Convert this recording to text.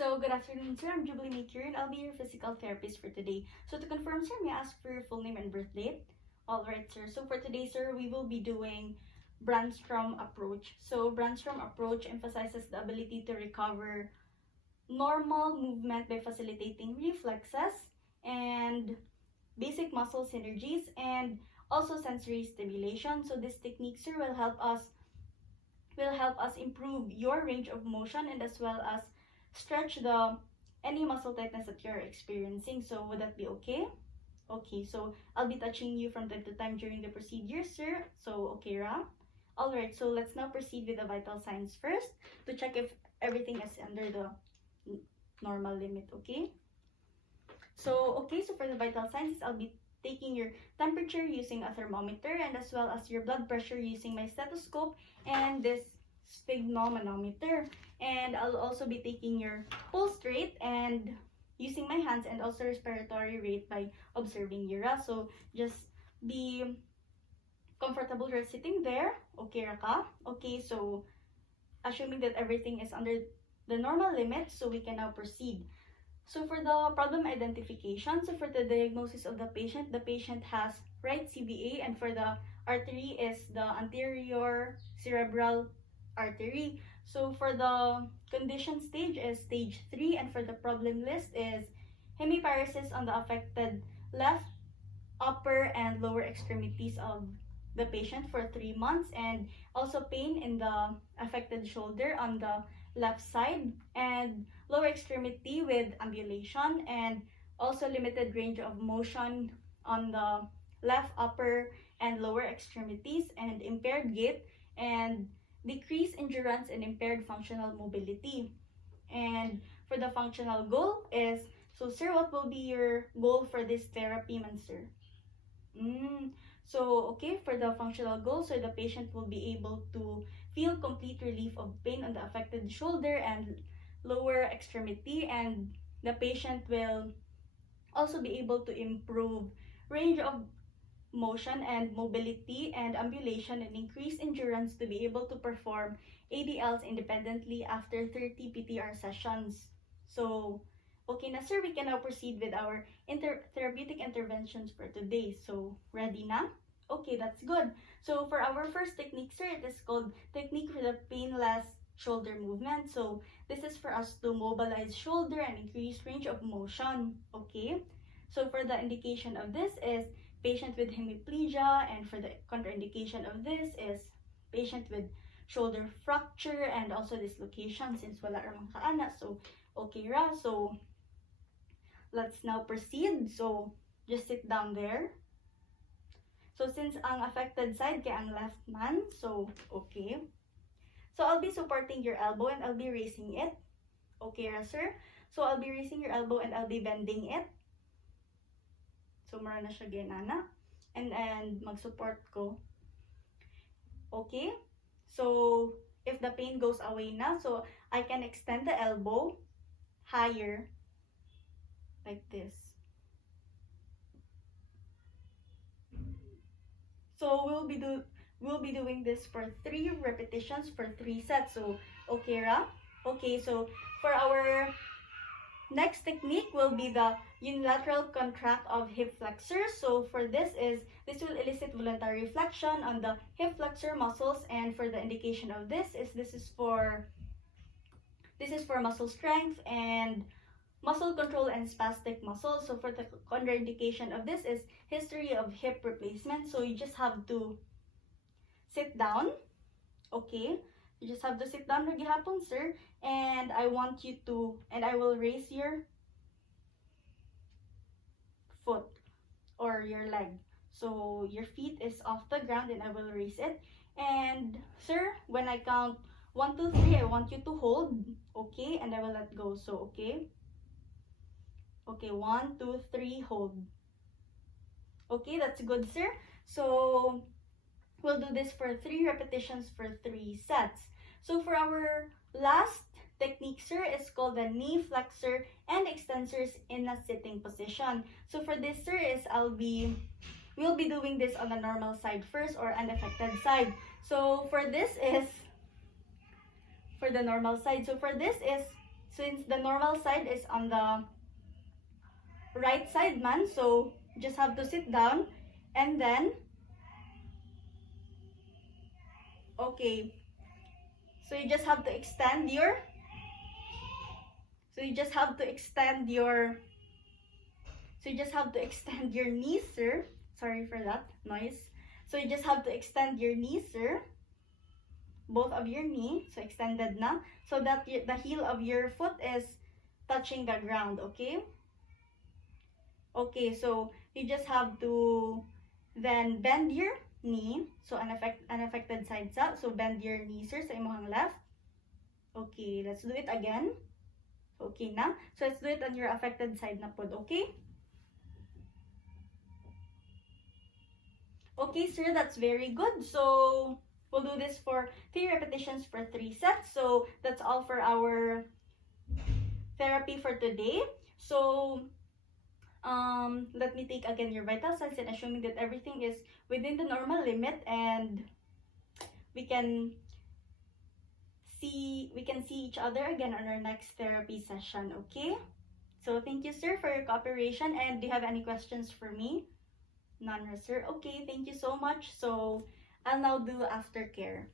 So, good afternoon, sir. I'm Examination-Cury, and I'll be your physical therapist for today. So, to confirm, sir, may I ask for your full name and birth date? Alright, sir. So, for today, sir, we will be doing Brandstrom approach. So, Brandstrom approach emphasizes the ability to recover normal movement by facilitating reflexes and basic muscle synergies and also sensory stimulation. So, this technique, sir, will help us improve your range of motion and as well as stretch any muscle tightness that you're experiencing. So would that be okay? Okay, so I'll be touching you from time to time during the procedure, sir. So okay, Ra? Alright, so let's now proceed with the vital signs first to check if everything is under the normal limit, okay? So for the vital signs, I'll be taking your temperature using a thermometer and as well as your blood pressure using my stethoscope and this sphygmomanometer. And I'll also be taking your pulse rate and using my hands and also respiratory rate by observing your Ra. So just be comfortable just sitting there. Okay, Raka? Okay, so assuming that everything is under the normal limit, so we can now proceed. So for the problem identification, so for the diagnosis of the patient has right CVA, and for the artery is the anterior cerebral artery. So for the condition stage is stage 3, and for the problem list is hemiparesis on the affected left upper and lower extremities of the patient for 3 months, and also pain in the affected shoulder on the left side and lower extremity with ambulation, and also limited range of motion on the left upper and lower extremities, and impaired gait and decreased endurance and impaired functional mobility. And for the functional goal is, so sir, what will be your goal for this therapy, man, sir? So okay, for the functional goal, so the patient will be able to feel complete relief of pain on the affected shoulder and lower extremity, and the patient will also be able to improve range of motion and mobility and ambulation and increase endurance to be able to perform ADLs independently after 30 PTR sessions. So okay na, sir, we can now proceed with our therapeutic interventions for today. So ready na? Okay, that's good. So for our first technique, sir, it is called technique for the painless shoulder movement. So this is for us to mobilize shoulder and increase range of motion. Okay, so for the indication of this is patient with hemiplegia, and for the contraindication of this is patient with shoulder fracture and also dislocation since wala ramang kaana. So okay ra, so let's now proceed. So just sit down there. So since ang affected side kay ang left man, so okay. So I'll be supporting your elbow and I'll be raising it. Okay ra, sir? So I'll be raising your elbow and I'll be bending it. So mara na siya ginana. And mag-support ko. Okay? So if the pain goes away na, so I can extend the elbow higher like this. So we'll be doing this for 3 repetitions for 3 sets. So okay ra? Okay, so for our next technique will be the unilateral contract of hip flexor. So for this will elicit voluntary flexion on the hip flexor muscles, and for the indication of this is for muscle strength and muscle control and spastic muscles. So for the contraindication of this is history of hip replacement. So you just have to sit down. Okay, you just have to sit down na gihapon, sir, and I will raise your foot or your leg. So your feet is off the ground and I will raise it. And sir, when I count 1, 2, 3, I want you to hold, okay, and I will let go. So okay. Okay, 1, 2, 3, hold. Okay, that's good, sir. So we'll do this for 3 repetitions for 3 sets. So for our last technique, sir, is called the knee flexor and extensors in a sitting position. So for this, sir, we'll be doing this on the normal side first or unaffected side. So for this is for the normal side. So for this is since the normal side is on the right side man, so you just have to sit down and then, okay, so you just have to extend your, so you just have to extend your, so you just have to extend your knees, sir. Sorry for that noise. So you just have to extend your knees, sir. Both of your knee, so extended na, so that the heel of your foot is touching the ground, okay? Okay, so you just have to then bend your knee, so unaffected side sa, so bend your knee, sir, sa imong left. Okay, let's do it again. Okay na, so let's do it on your affected side na pod, okay? Okay, sir, that's very good. So we'll do this for 3 repetitions for 3 sets. So that's all for our therapy for today. So let me take again your vital signs, and assuming that everything is within the normal limit, and we can see each other again on our next therapy session, okay? So thank you, sir, for your cooperation. And do you have any questions for me? None, sir. Okay, thank you so much. So I'll now do aftercare.